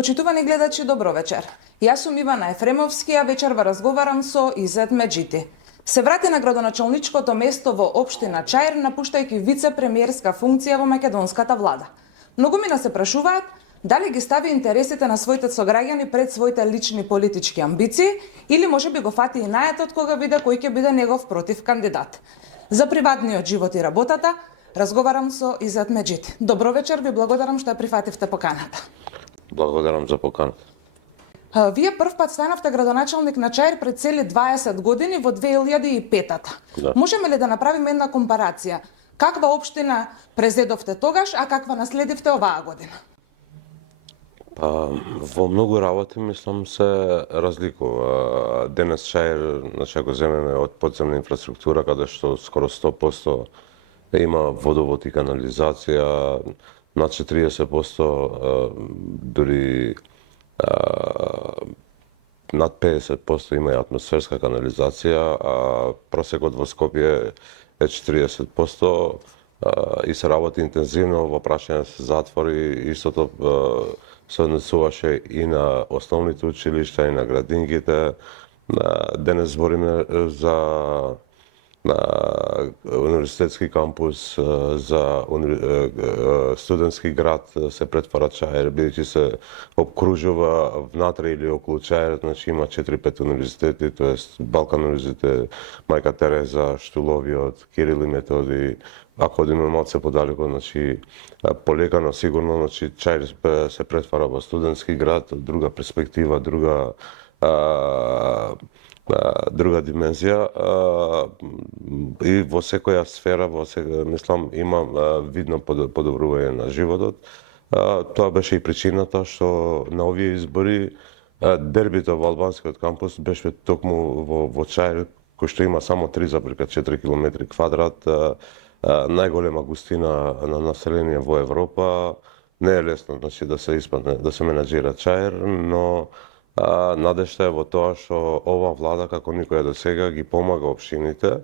Почитувани гледачи, добро вечер. Јас сум Ивана Ефремовски, а вечерва разговарам со Изет Меджити. Се врати на градоначалничкото место во општина Чаир, напуштајќи вице-премиерска функција во македонската влада. Многумина се прашуваат дали ги стави интересите на своите сограѓани пред своите лични политички амбиции или можеби го фати и најатот кога биде кој ќе биде негов против кандидат. За приватниот живот и работата разговарам со Изет Меджити. Добро вечер, ви благодарам што ја прифативте поканата. Благодарам за поканата. Вие прв пат станавте градоначалник на Чаир пред цели 20 години во 2005-та. Да. Можеме ли да направиме една компарација? Каква општина презедовте тогаш, а каква наследивте оваа година? Во многу работи, мислам, се разликува. Денес Чаир, го земеме од подземна инфраструктура, каде што скоро 100% има водовод и канализација, над 40%, дури над 50% има и атмосферска канализација, а просекот во Скопје е 40%, и се работи интензивно во прашање се затвори. Истото се однесуваше и на основните училишта, и на градинките. Денес збориме за универзитетски кампус, за студентски град се претвара Чаир, бидејќи се обкружува внатре или околу Чаир, значи има 4-5 универзитети, тоест Балкан универзитет, Мајка Тереза, Штуловиот, Кирил и Методи. Ако одиме малце подалеку, значи полека, сигурно, значи Чаир се претвара во студентски град, друга перспектива, друга димензија, и во секоја сфера, мислам, има видно подобрување на животот. Тоа беше и причината што на овие избори дербито во албанскиот кампус беше токму во Чаир, кој што има само 3,4 км², најголема густина на население во Европа. Не е лесно, значи, да се менаџира Чаир, но надежта е во тоа што ова влада, како никоја до сега, ги помага општините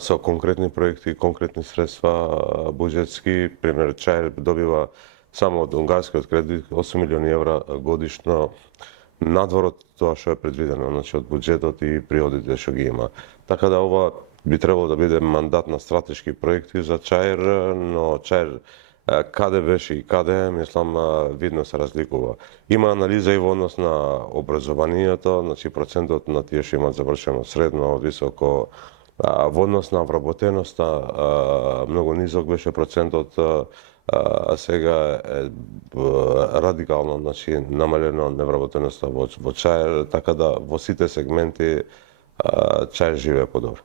со конкретни проекти, конкретни средства буџетски. Пример, Чаир добива само од унгарскиот кредит 8 милиони евра годишно, надвор од тоа што е предвидено, значи од буџетот и приходите што ги има. Така да ова би требало да биде мандат на стратешки проекти за Чаир, но Чаир каде беше и каде, мислам, видно се разликува. Има анализа и во однос на образованието, значи процентот на тие што имаат завршено средно, високо, во однос на вработеноста, многу низок беше процентот, сега е радикално, значи, намалено невработеноста во Чаир, така да во сите сегменти Чаир живее подобро.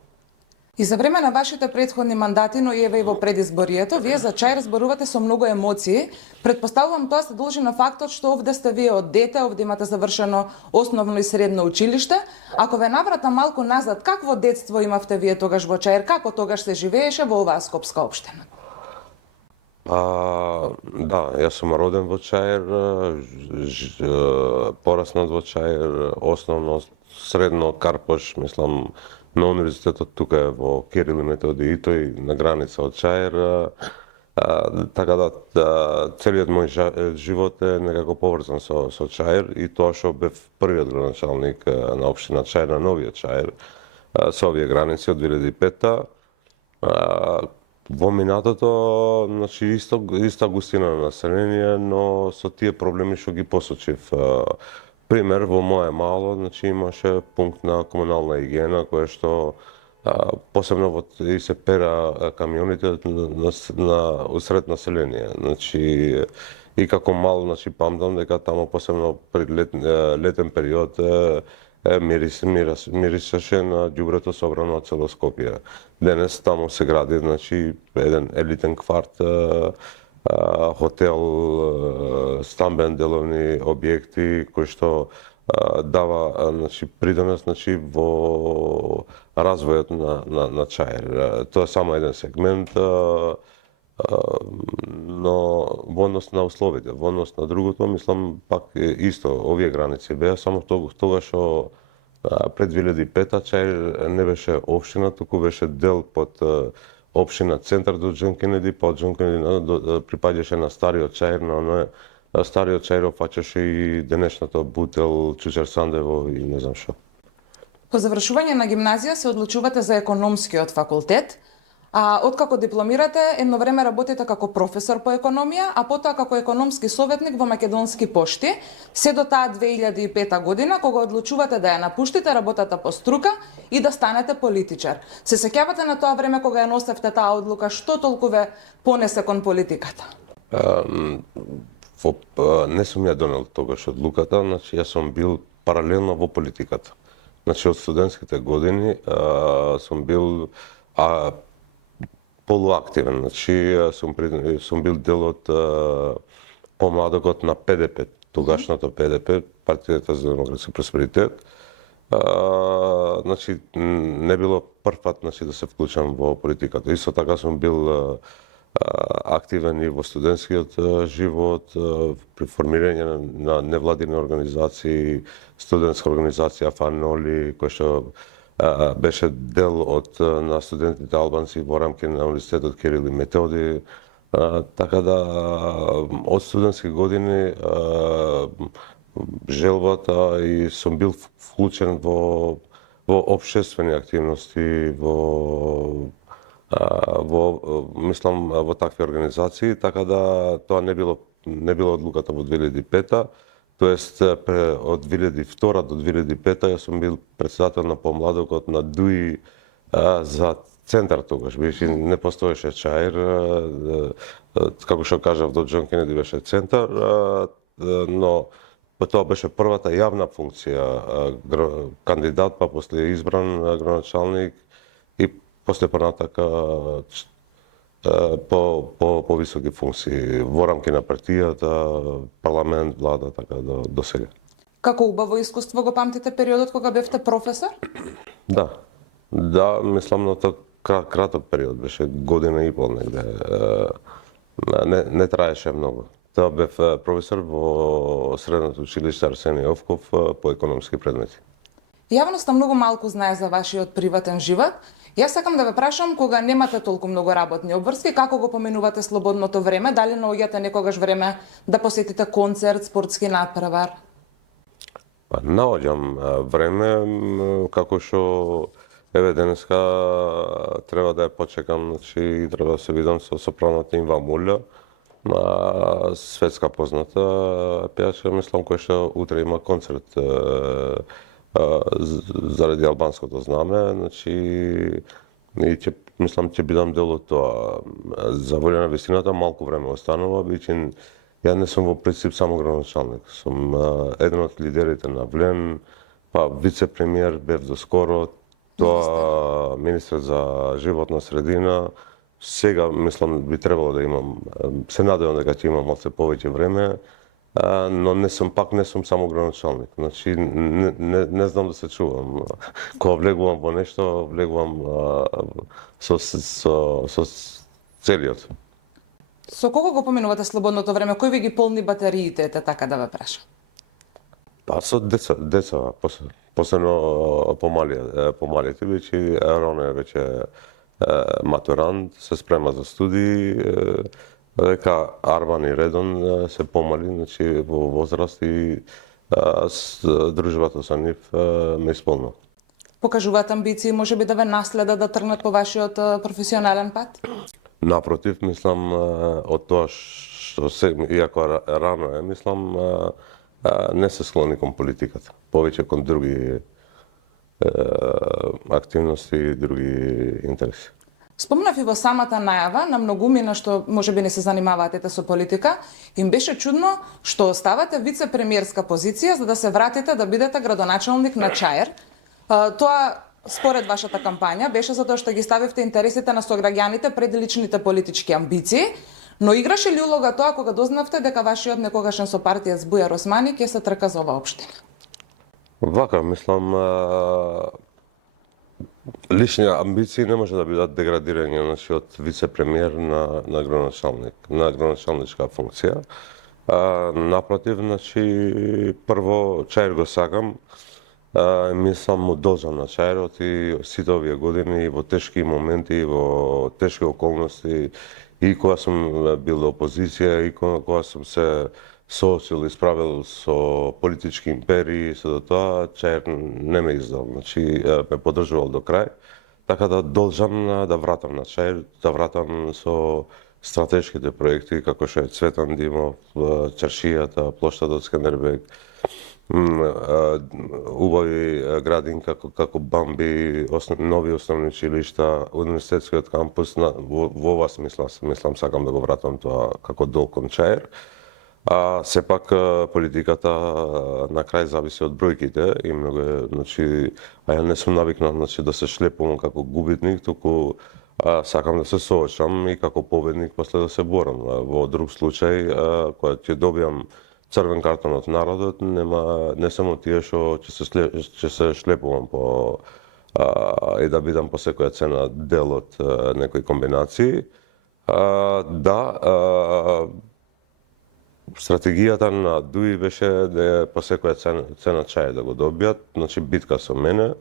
И за време на вашите претходни мандати, но и еве и во предизборието, вие за Чаир зборувате со многу емоции. Предпоставувам тоа се должи на фактот што овде сте вие од дете, овде имате завршено основно и средно училиште. Ако ве навратам малку назад, какво детство имавте вие тогаш во Чаир? Како тогаш се живееше во оваа скопска општина? Да, јас сум роден во Чаир, пораснат во Чаир, основно, средно, Карпош, мислам, на универзитетот тука е во Кирил и Методи, и тој на граница од Чаир. Така да целиот мој живот е некако поврзан со Чаир, и тоа што бев првиот градоначалник на општина Чаир, на новиот Чаир, со овие граници од 2005-та. Во минатото, значи, иста густина на население, но со тие проблеми што ги посочив. Пример, во моје мало, значи, имаше пункт на комунална хигиена, која што посебно и се пера камионите усред население. Значи, и како мал, значи, памтам дека тамо посебно пред летен период мирисеше на ѓубрето собрано од цело Скопје. Денес тамо се гради, значи, еден елитен кварт, хотел, стамбен деловни објекти кои што дава, значи, придонес, значи, во развојот на Чаир. Тоа е само еден сегмент, но во однос на условите, во однос на другото, мислам, пак исто овие граници беа, само тогаш што пред 2005-та Чаир не беше општина, туку беше дел под општина центар до Џон Кенеди, па од Џон Кенеди припаѓаше на стариот Чаир, на стариот Чаир фаќаше и денешното Бутел, Чучер Сандево и не знам што. По завршување на гимназија се одлучувате за економскиот факултет, а откако дипломирате, едно време работите како професор по економија, а потоа како економски советник во Македонски пошти, се до таа 2005 година, кога одлучувате да ја напуштите работата по струка и да станете политичар. Се сеќавате на тоа време кога ја носевте таа одлука, што толку ве понесе кон политиката? Не сум ја донел тогаш одлуката, значи јас сум бил паралелно во политиката. Значи од студентските години сум бил полуактивен, значи сум бил дел од помладокот на ПДП, тогашното ПДП, Партијата за демократски просперитет. Значи не било прв пат, значи, да се вклучам во политиката. Исто така сум бил активен и во студентскиот живот, при формирање на невладини организации, студентска организација Фаноли, која што беше дел на студентите албанци во рамки на Универзитетот Кирил и Методи. Така да, од студентски години желбата и сум бил вклучен во општествени активности, мислам во такви организации, така да тоа не било одлуката во 2005-та, тоест од 2002 до 2005 јас сум бил председател на помладокот на ДУИ за центар тогаш. Не постоеше Чаир, како што кажав, до Џон Кенеди беше центар, но тоа беше првата јавна функција, кандидат, па после избран градоначалник и после понатака по високи функции во рамки на партијата, парламент, влада, така до сега. Како убаво искуство го памтите периодот кога бевте професор? Да, мислам на тоа краток период, беше година и пол негде. Не траеше многу. Тоа бев професор во средното училиште Арсенија Овков по економски предмети. Јавноста многу малку знае за вашиот приватен живот. Јас сакам да ве прашам, кога немате толку многу работни обврски, како го поминувате слободното време? Дали наоѓате некогаш време да посетите концерт, спортски надпревар? Наоѓам време, како што денеска треба да ја почекам, значи треба да се видам со сопраната Инва Мулја, светска позната пејачка, мислам, која што утре има концерт заради албанското знаме, значи и мислам ќе бидам дел од тоа. За волја на вистината малку време останува, бидејќи ја не сум во принцип само градоначалник, сум еден од лидерите на ВЛЕН, па вице-премиер бев доскоро, тоа министер за животна средина. Сега мислам би требало да имам, се надевам дека ќе имам малце повеќе време, но не сум само градоначалник. Значи не знам да се чувам. Кога влегувам во нешто, влегувам со целиот. Со кого го поминувате слободното време? Кој ви ги полни батериите, така да ве прашам? Па со деца, посебно помалите, бидејќи Рона е веќе матурант, се спрема за студии, дека Арван и Редон се помали, значи во возраст и дружбата со нив ме исполнува. Покажуваат амбиции, можеби да ве наследат да тргнат по вашиот професионален пат? Напротив, мислам од тоа што иако рано е, мислам не се склони кон политиката, повеќе кон други активности и други интереси. Спомнав и во самата најава на многумина што можеби не се занимавате со политика, им беше чудно што оставате вице-премиерска позиција за да се вратите да бидете градоначалник на Чаир. Тоа според вашата кампања беше затоа што ги ставивте интересите на сограѓаните пред личните политички амбиции, но играше ли улога тоа кога дознавте дека вашиот некогашен сопартиец Бујар Османи ќе се трка за оваа општина? Вака, мислам, лични амбиции не може да бидат деградирање, значи, од вице-премиер на градоначалничка функција. Напротив, значи, прво Чаир го сакам, мислам му должам на Чаирот и сите овие години во тешки моменти, во тешки околности, и кога сум бил опозиција, и кога сум се соочил и справил со политички империи, со тоа, Чаир не ме издал, значи ме поддржувал до крај. Така да должам да вратам на Чаир, да вратам со стратешките проекти, како што е Цветан Димов, чаршијата, плоштата од Скандербег, убави градин како Бамби, нови основни училишта, универзитетскиот кампус, во ова мислам сакам да го вратам тоа како долг кон Чаир. А сепак политиката на крај зависи од бројките и многу е, значи, ја не сум навикнат, значи, да се шлепувам како губитник, туку сакам да се соочам и како победник после да се борам. Во друг случај, кога ќе добијам црвен картон од народот, не само тие што ќе се шлепувам по и да бидам по секоја цена дел од некои комбинации. Стратегијата на Дуи беше да по секоја цена Чаир да го добијат, значи битка со мене.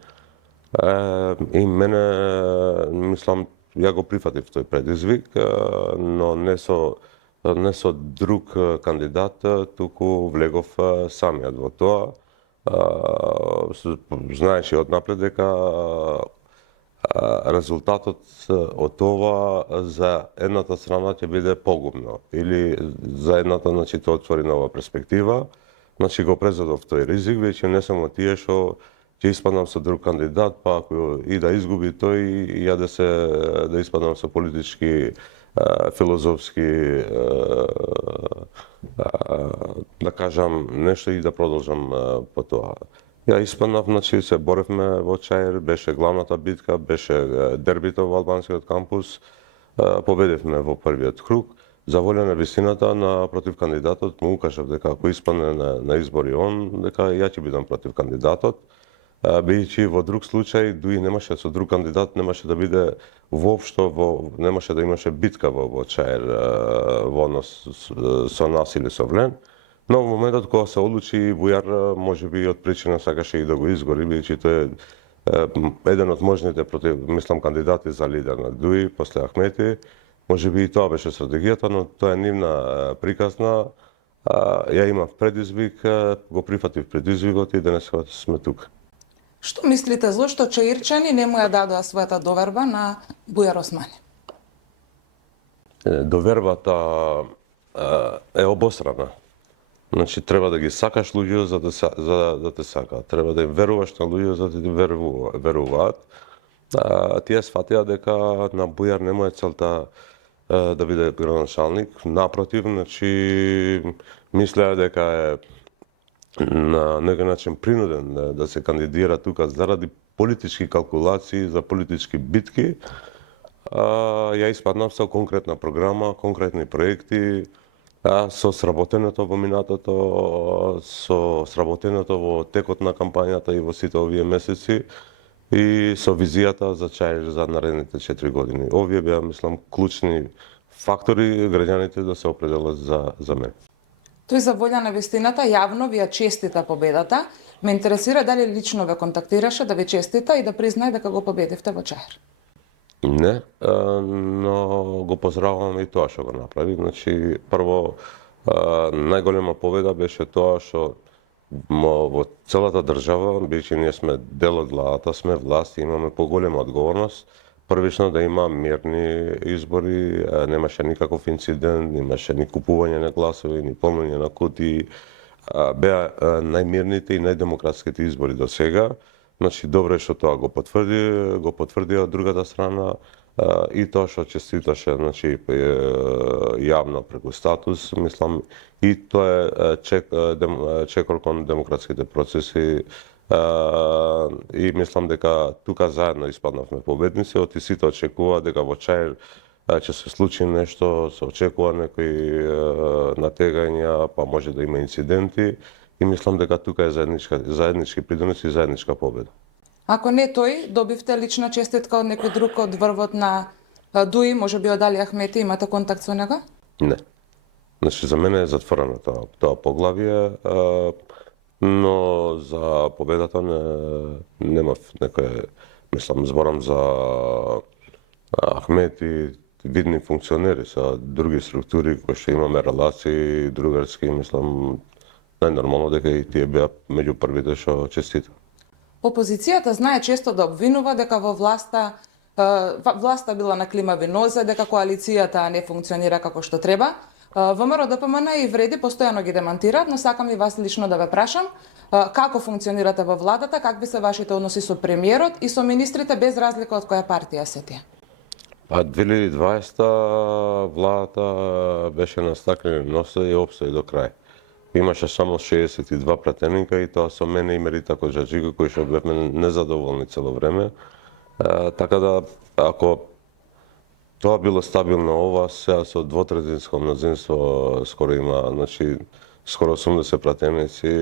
И мене, мислам, ја го прифатив тој предизвик, но не со друг кандидат, туку влегов самиот во тоа. Знаеш и однапред дека резултатот од ова за едната страна ќе биде погубно или за едната, значи, тоа отвори нова перспектива. Значи го презадов тој ризик, веќе не само тие што ќе испаднам со друг кандидат, па ако и да изгуби тој, ја да испаднам со политички, филозофски, да кажам нешто и да продолжам по тоа. Ја испаднав, значи се боревме во Чаир, беше главната битка, беше дербито во албанскиот кампус, победивме во првиот круг. За волја на вистината, напротив кандидатот му укажав дека ако испадне на избори он, дека ја ќе бидам против кандидатот. Бидејќи во друг случај, Дуи немаше со друг кандидат, немаше да биде воопшто, немаше да имаше битка во Чаир во однос со нас или со Влен. Но во моментот кога се одлучи Бујар, можеби од причина сакаше и да го изгори, бидејќи тој е еден од можните кандидати за лидер на Дуи после Ахмети. Можеби и тоа беше стратегијата, но тоа е нивна приказна. Ја имав предизвик, го прифатив предизвикот и денес сме тука. Што мислите зошто чаирчани не му ја дадоа својата доверба на Бујар Османи? Довербата е обострана. Значи треба да ги сакаш луѓе за да те сакаат. Треба да им веруваш на луѓе за да ти веруваат. Тие сфатија дека на Бујар нема е целта да биде градоначалник. Напротив, значи мислеа дека е на некој начин принуден да се кандидира тука заради политички калкулации, за политички битки. Ја испаднав со конкретна програма, конкретни проекти, со сработеното во минатото, со сработеното во текот на кампањата и во сите овие месеци и со визијата за Чаир за наредните 4 години. Овие беа, мислам, клучни фактори граѓаните да се определат за мене. Тој за волја на вистината јавно ви ја честита победата. Ме интересира дали лично ве контактираше да ви честита и да признае дека го победивте во Чаир. Не, но го поздравувам и тоа што го направи. Значи, прво, најголема победа беше тоа што во целата држава, бидејќи ние сме дел од владата, сме власт и имаме поголема одговорност, првично да има мирни избори, немаше никаков инцидент, немаше ни купување на гласови, ни полнење на кутии. Беа најмирните и најдемократските избори до сега. Значи, добро е што тоа го потврди од другата страна и тоа што честиташе, значи, јавно преку статус, мислам, и тоа е чекор кон демократските процеси и мислам дека тука заедно испаднавме победници, оти сите очекува дека во Чаир ќе се случи нешто, се очекува некои натегања, па може да има инциденти. И мислам дека тука е заеднички придонес и заедничка победа. Ако не тој, добивте лична честитка од некој друг од врвот на Дуи, можеби од Али Ахмети, имате контакт со него? Не. Значи, за мене е затворено тоа поглавие, но за победата немав некој, мислам, зборам за Ахмети, видни функционери со други структури кои што имаме релации другарски, мислам најнормално дека и тие беа меѓу првите што честита. Опозицијата знае често да обвинува дека во власта била на климави нозе, дека коалицијата не функционира како што треба. ВМРО ДПМН и Вреди постојано ги демантираат, но сакам и вас лично да ве прашам како функционирате во владата, какви се вашите односи со премиерот и со министрите без разлика од која партија се тие? 2020 владата беше на стаклени носа и опстои до крај. Имаше само 62 пратеника и тоа со мене и Мерита Коджаджига кои што бевме незадоволни цело време. Така да ако тоа било стабилно, ова сега со двотретинско мнозинство скоро има, значи скоро 80 пратеници,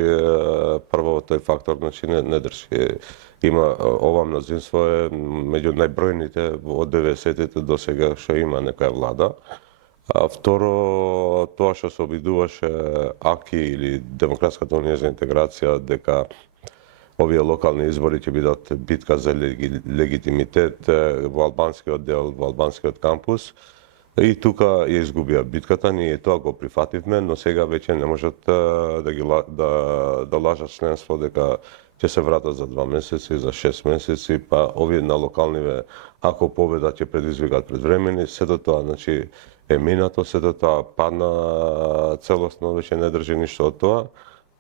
прво тој фактор значи не држи. Има ова мнозинство е меѓу најбројните од 90-тите до сега што има некоја влада. А второ, тоа што се обидуваше АКИ или Демократската унија за интеграција дека овие локални избори ќе бидат битка за легитимитет во албанскиот дел, во албанскиот кампус. И тука ја изгубија битката, ние тоа го прифативме, но сега веќе не можат да лажат членство дека ќе се вратат за 2 месеци, за 6 месеци, па овие на локалниве, ако победат, ќе предизвикат предвремени, сето тоа, значи, е минато, сето тоа падна целосно, веќе не држи ништо од тоа.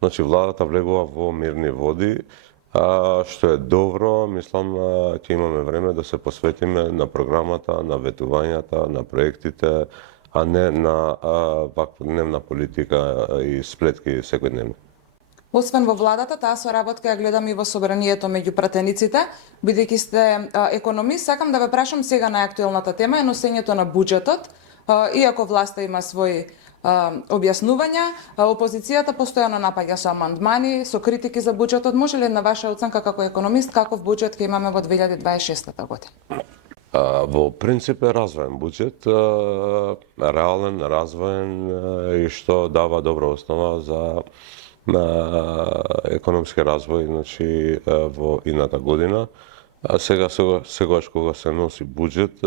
Значи, владата влегува во мирни води, што е добро, мислам, ќе имаме време да се посветиме на програмата, на ветувањата, на проектите, а не на вакводневна политика и сплетки секојдневни. Освен во владата, таа соработка ја гледам и во собранието меѓу пратениците. Бидејќи сте економист, сакам да ве прашам сега најактуелната тема е носењето на буџетот. Иако власта има свои објаснувања, опозицијата постојано напаѓа со амандмани, со критики за буџетот. Може ли на ваша оценка како економист каков буџет ќе имаме во 2026 година? Во принцип е развоен буџет, реален, развоен и што дава добра основа за економски развој, значи во идната година. Сегаш кога се носи буџет,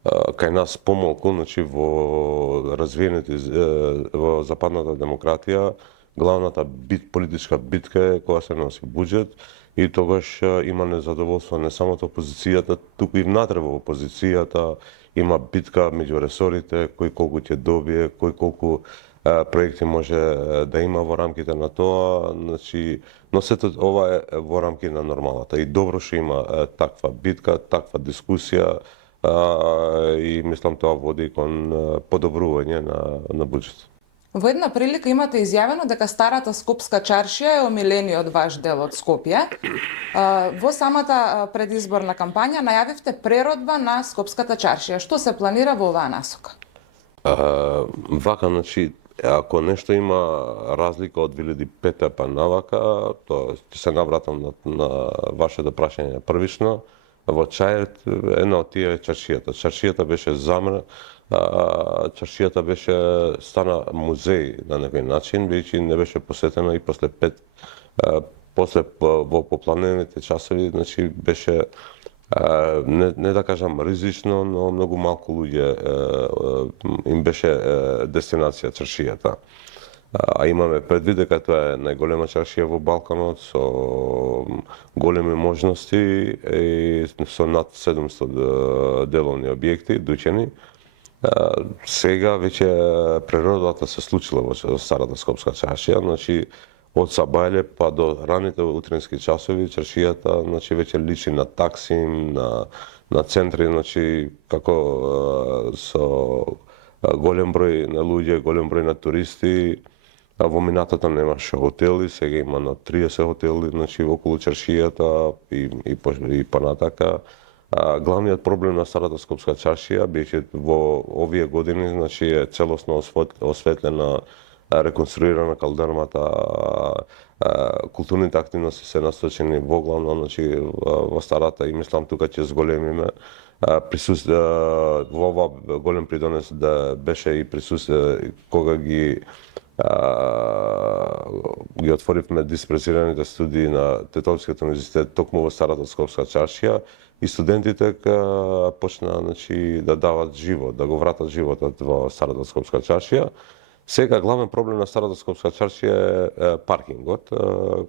кај нас помалку, значи во развиените во западната демократија, главната политичка битка е кога се носи буџет и тогаш има незадоволство не само од опозицијата, туку и внатре во опозицијата има битка меѓу ресорите, кој колку ќе добие, кој колку проекти може да има во рамките на тоа, значи, но сето ова е во рамки на нормалата и добро што има таква битка, таква дискусија и мислам тоа води кон подобрување на буџет. Во една прилика имате изјавено дека старата Скопска чаршија е омилениот ваш дел од Скопје. Во самата предизборна кампања најавивте преродба на Скопската чаршија. Што се планира во оваа насока? Вака, значи, ако нешто има разлика од 2005 па навака, тоа ќе се навратам на вашето прашање првично. Во Чаир една од тие е чаршијата. Чаршијата беше чаршијата беше стана музеј на некој начин, бидејќи не беше посетена и после во попладневните часови, значи беше не да кажам ризично, но многу малку луѓе им беше дестинација чаршијата. А имаме предвид дека тоа е најголема чаршија во Балканот со големи можности и со над 700 деловни објекти дуќени. Сега веќе природата се случила во старата Скопска чаршија, значи од Сабајле па до раните утрински часови чаршијата, значи веќе личи на Таксим, на центри, значи како со голем број на луѓе, голем број на туристи. Во минатото немаше хотели, сега има на 30 хотели, значи околу чаршијата и понатака. Главниот проблем на старата Скопска чаршија беше во овие години, значи е целосно осветлена, реконструирана калдермата, културните активности се насочени воглавно, значи во старата и мислам тука ќе зголемиме во ова голем придонес да беше и присуство кога ги отворивме диспресираните студии на Тетовскиот универзитет токму во старата Скопска чаршија, и студентите почнаа да дават живот, да го вратат животот во Старата Скопска чаршија. Сега главен проблем на Старата Скопска чаршија е паркингот,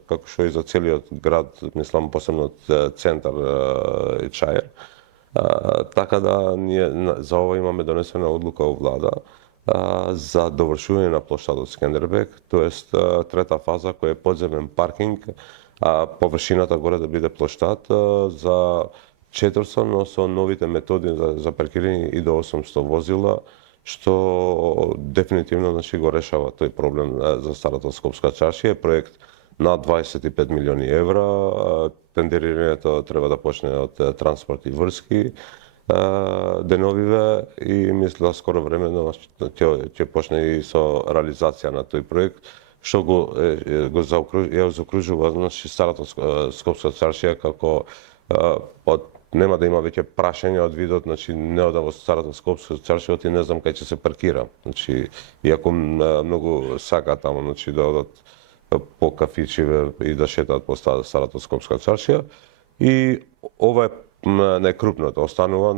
како што и за целиот град, мислам посебно центар и Чаир. Така да ние за ова имаме донесена одлука во влада за довршување на плоштадот Скендербек, тоест трета фаза која е подземен паркинг, површината горе да биде плоштад за 400, но со новите методи за паркирање и до 800 возила, што дефинитивно го решава тој проблем за Старата Скопска чаршија. Проект на 25 милиони евра, тендерирањето треба да почне од транспорт и врски деновиве и мисля скоро времено ќе почне и со реализација на тој проект, што го заокружува Старата Скопска чаршија како нема да има веќе прашање од видот, не одам во Старата Скопска чаршија и не знам кај ќе се паркира. Иако многу сака таму да одат по кафичиве и да шетаат по Старата Скопска чаршија. И ова е најкрупното. Останува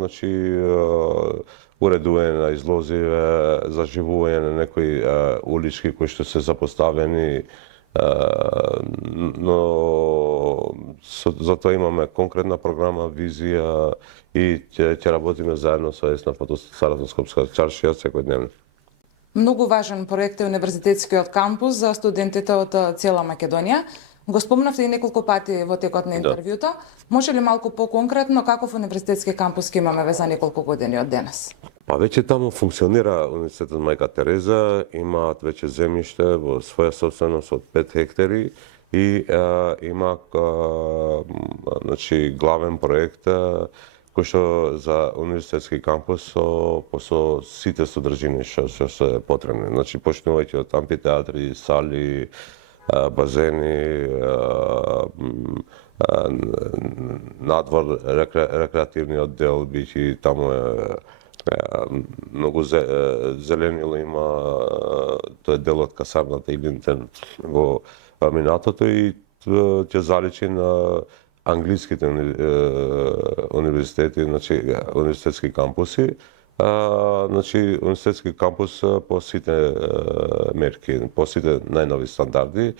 уредување на излозиве, заживување на некои улички кои што се запоставени, но за тоа имаме конкретна програма, визија и ќе работиме заедно со СНФ Старата Скопска чаршија секојдневно. Многу важен проект е универзитетскиот кампус за студентите од цела Македонија. Го спомнавте и неколку пати во текот на интервјуто. Може ли малку поконкретно каков универзитетски кампус ќе имаме за неколку години од денес? Веќе таму функционира Универзитетот Мајка Тереза, имаат веќе земјиште во своја собственост од 5 хектари и има главен проект кој што за универзитетски кампус со сите содржини што се потребни. Почнувајќи од амфитеатри, сали, базени, надвор, рекреативниот дел, бијќи таму е многу зеленило има, тој дел од касарната Илинден во минатото и ќе заличи на англиските универзитети, универзитетски кампуси. Универзитетски кампус по сите мерки, по сите најнови стандарди.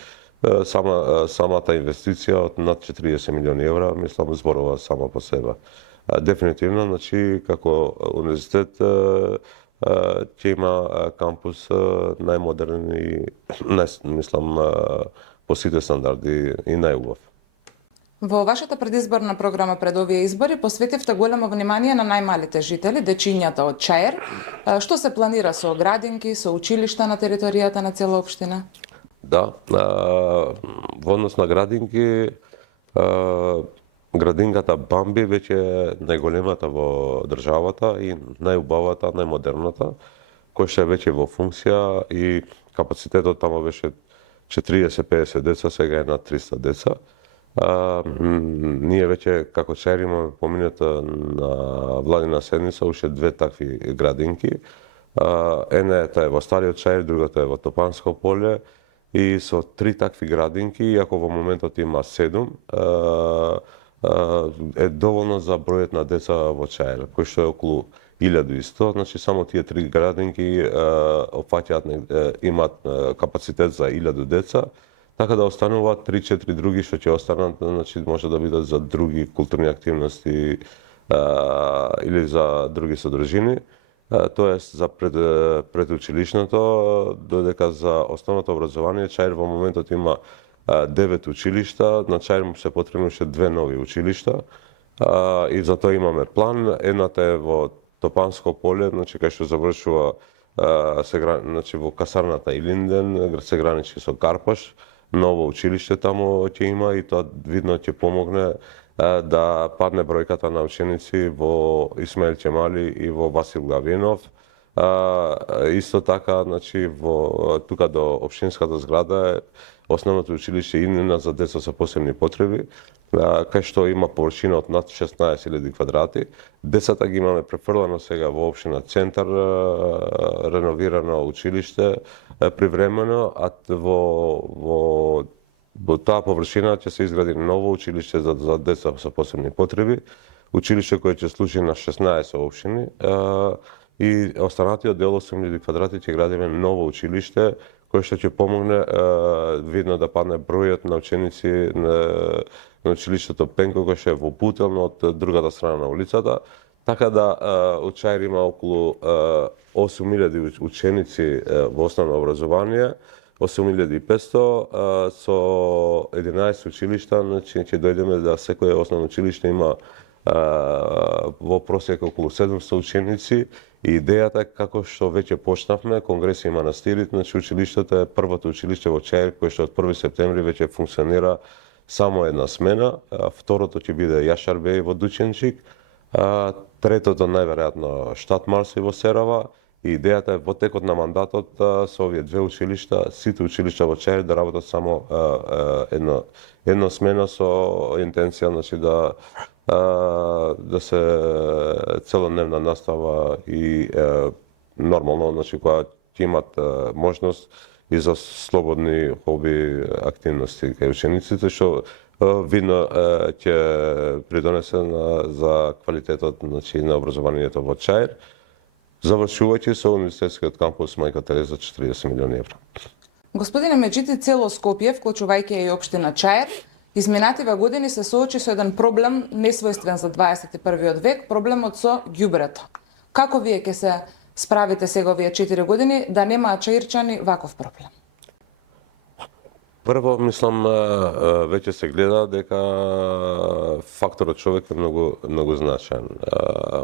Самата инвестиција од над 40 милиони евра, мислам, зборува сама по себе. Дефинитивно, како универзитет ќе има кампус најмодерен и, мислам, по сите стандарди и најубав. Во вашата предизборна програма пред овие избори посветивте големо внимание на најмалите жители, дечињата од Чаир. Што се планира со градинки, со училишта на територијата на цела општина? Да, во однос на градинки, градинката Бамби веќе е најголемата во државата и најубавата, најмодерната, која што е веќе во функција и капацитетот тамо беше 40-50 деца, сега е над 300 деца. Ние веќе како Чаир имаме поминета на владина седница уште 2 такви градинки. Едната е во Стариот Чаир, другата е во Топанско поле и со 3 такви градинки, иако во моментот има 7, е доволно за бројот на деца во Чаир, кој што е околу 1100, само тие 3 градинки имаат капацитет за 1000 деца. Така да остануваат 3-4 други што ќе останат, може да бидат за други културни активности или за други содржини. Тоест за предучилишното, додека за основното образование Чаир во моментот има 9 училишта, на Чаир му се потребни уште 2 нови училишта и за тоа имаме план. Едната е во Топанско поле, кај што завршува во касарната Илинден, се граничи со Карпаш. Ново училиште таму ќе има и тоа видно ќе помогне да падне бројката на ученици во Исмаил Чемали и во Васил Гавенов. Исто така, тука до општинската зграда е основното училиште Инина за деца со посебни потреби, кај што има површина од над 16.000 квадрати. Децата ги имаме префрлено сега во општина Центар, реновирано училиште привремено, а во таа површина ќе се изгради ново училиште за деца со посебни потреби. училиште кое ќе служи на 16 општини и останатиот дел 8.000 квадрати ќе градиме ново училиште кое што ќе помогне видно да падне бројот на ученици на училиштето Пенко кој што е во Бутелно од другата страна на улицата. Така да од Чаир има околу 8.000 ученици во основно образование, 8.500 со 11 училишта, значи ќе дојдеме да секој основно училиште има во просек околу 700 ученици и идејата е како што веќе почнавме, Конгреси и манастирите, значи училиштето е првото училиште во Чаир кое што од 1 септември веќе функционира само една смена, второто ќе биде Јашарбеј во Дученчик, третото најверојатно Штат Марси во Серава и идејата е во текот на мандатот со овие две училишта, сите училишта во Чаир да работат само една смена со интенција значи да се целодневна настава и нормално значи кога ќе имат можност и за слободни хоби активности кај учениците што видно ќе придонесе за квалитетот значи на образованието во Чаир. Завршувајќи со универзитетскиот кампус Мајка Тереза 40 милиони евра. Господине Меджити, цело Скопје, вклучувајќи и општина Чаир, изминативе години се соочи со еден проблем несвојствен за 21 век, проблемот со ѓубрето. Како вие ќе се справите сега овие 4 години да немаат чаирчани ваков проблем? Прво, мислам, веќе се гледа дека факторот човек е многу значаен.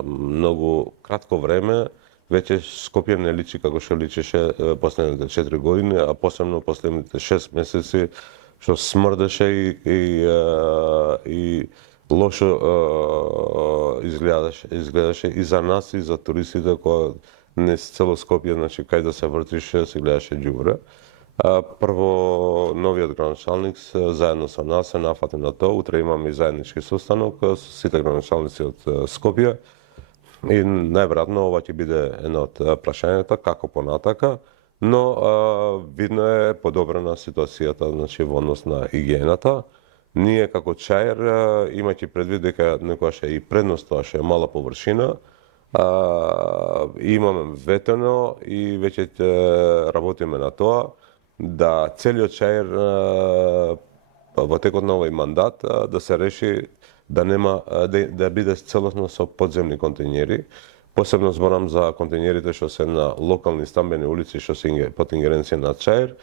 Многу кратко време веќе Скопје не личи како што личеше последните 4 години, а посебно последните 6 месеци што смрдеше и лошо изгледаше и за нас и за туристите кога не цело Скопје, значи кај да се вртише се гледаше ѓубре. Прво, новиот градоначалник заедно со нас се нафати на тоа. Утре имаме и заеднички состанок со сите градоначалници од Скопје. И најверојатно ова ќе биде едно од прашањата како понатака, но видно е подобрена ситуацијата значи во однос на игиената. Ние како Чаир имајќи предвид дека некогаш е и предност тоа што е мала површина, имаме ветено и веќе работиме на тоа да целиот Чаир во текот на овој мандат да се реши да нема да биде целосно со подземни контејнери. Посебно зборам за контејнерите што се на локални стамбени улици што се под ингеренција на Чаир,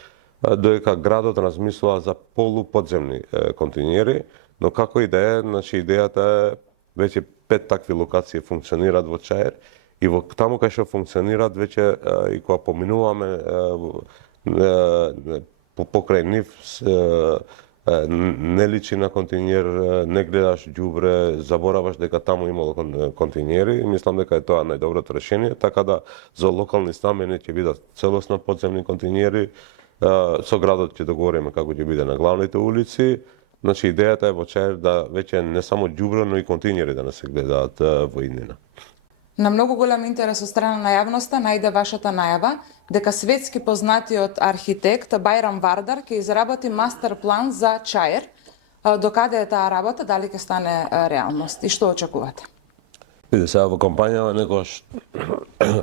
додека градот размислува за полуподземни контејнери, но како и да е, значи идејата е веќе 5 такви локации функционираат во Чаир и во таму кај што функционираат веќе и кога поминуваме покрај нив не личи на контејнер, не гледаш ѓубре, забораваш дека таму имало контејнери и мислам дека е тоа најдоброто решение, така да за локални стамбени ќе бидат целосно подземни контејнери, со градот ќе договориме како ќе биде на главните улици. Значи идејата е во Чаир да веќе не само ѓубре, но и контејнери да не се гледаат во иднина. На многу голем интерес од страна на јавноста најде вашата најава дека светски познатиот архитект Бајрам Вардар ќе изработи мастер план за Чаир. Докаде е таа работа, дали ќе стане реалност и што очекувате? Види сега во кампањава некогаш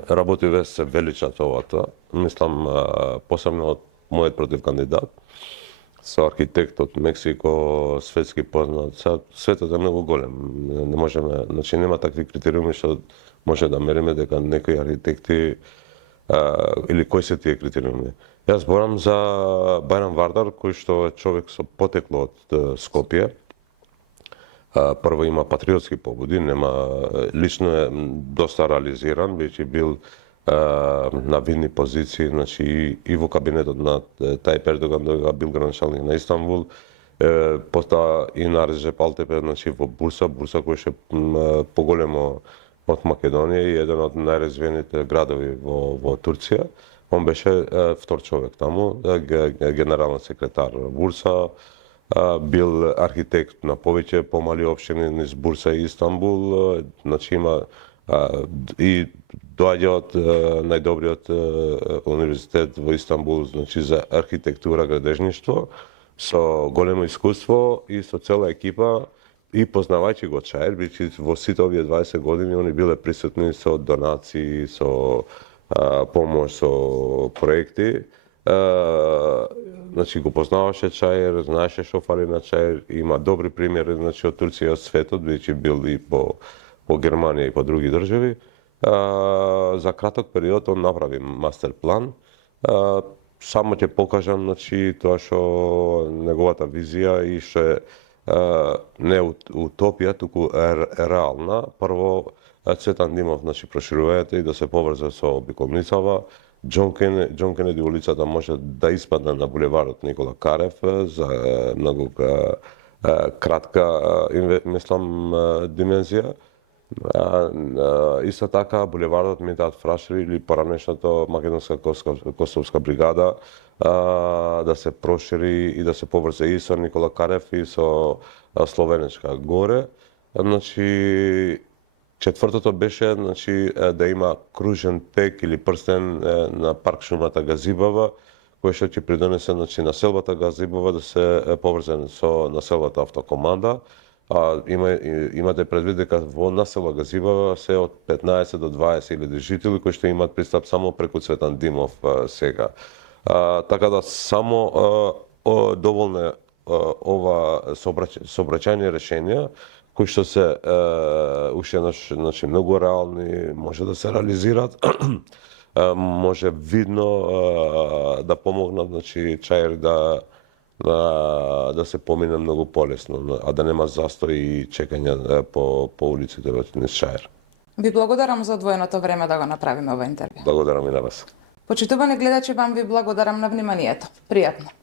работи се велича тоа. Мислам посебно од мојот противкандидат со архитект од Мексико, светски познат. Светот е многу голем. Не можеме, значи нема такви критериуми што може да мериме дека некои архитекти или кои се тие критериуми. Јас зборам за Бајрам Вардар, кој што е човек со потекло од Скопје. Прво има патриотски побуди, лично е доста реализиран, веќе бил на видни позиции, значи и во кабинетот на Тајип Ердоган, дога бил градоначалник на Истанбул, потоа и на Реджеп Алтепе, значи во Бурса кој што е поголемо од Македонија и еден од најразвиените градови во Турција. Он беше втор човек таму, генерален секретар Бурса, бил архитект на повеќе помали општини низ Бурса и Истанбул, значи има и доаѓа од најдобриот универзитет во Истанбул, значи за архитектура, градежништво, со големо искуство и со цела екипа и познавајќи го Чаир, бидејќи во сите овие 20 години они биле присутни со донации, со помош, со проекти. Значи го познаваше Чаир, знаеше што фали на Чаир, има добри примери, значи од Турција и од светот, бидејќи бил и по Германија и по други држави. За краток период он направи мастер план. Само ќе покажам, значи, тоа што неговата визија и што е не утопија, туку реална. Прво, Цветан Димов, значи, проширувањето и да се поврзе со обиколницава. Џон Кенеди улицата може да испадне на булеварот Никола Карев за многу кратка, мислам, димензија. Исто така, булеварот Митат Фрашери или поранешното Македонска Косовска бригада да се прошири и да се поврзе и со Никола Карев и со Словенечка горе. Значи, четвртото беше, значи, да има кружен тек или прстен на парк шумата Газибава, кој што ќе придонесе, значи, населбата Газибава да се поврзе со населбата Автокоманда. Имате предвид дека во населба Газибава се од 15 до 20.000 жители кои што имаат пристап само преку Цветан Димов сега. Така да само доволно ова сообраќајни решенија кои што се уште еднаш, значи, многу реални, може да се реализираат, може видно да помогнат, значи, Чаир да се помине многу полесно, а да нема застои и чекање по улиците во низ Чаир. Ви благодарам за одвоеното време да го направиме ова интервју. Благодарам и на вас. Почитувани гледачи, вам ви благодарам на вниманието. Пријатно.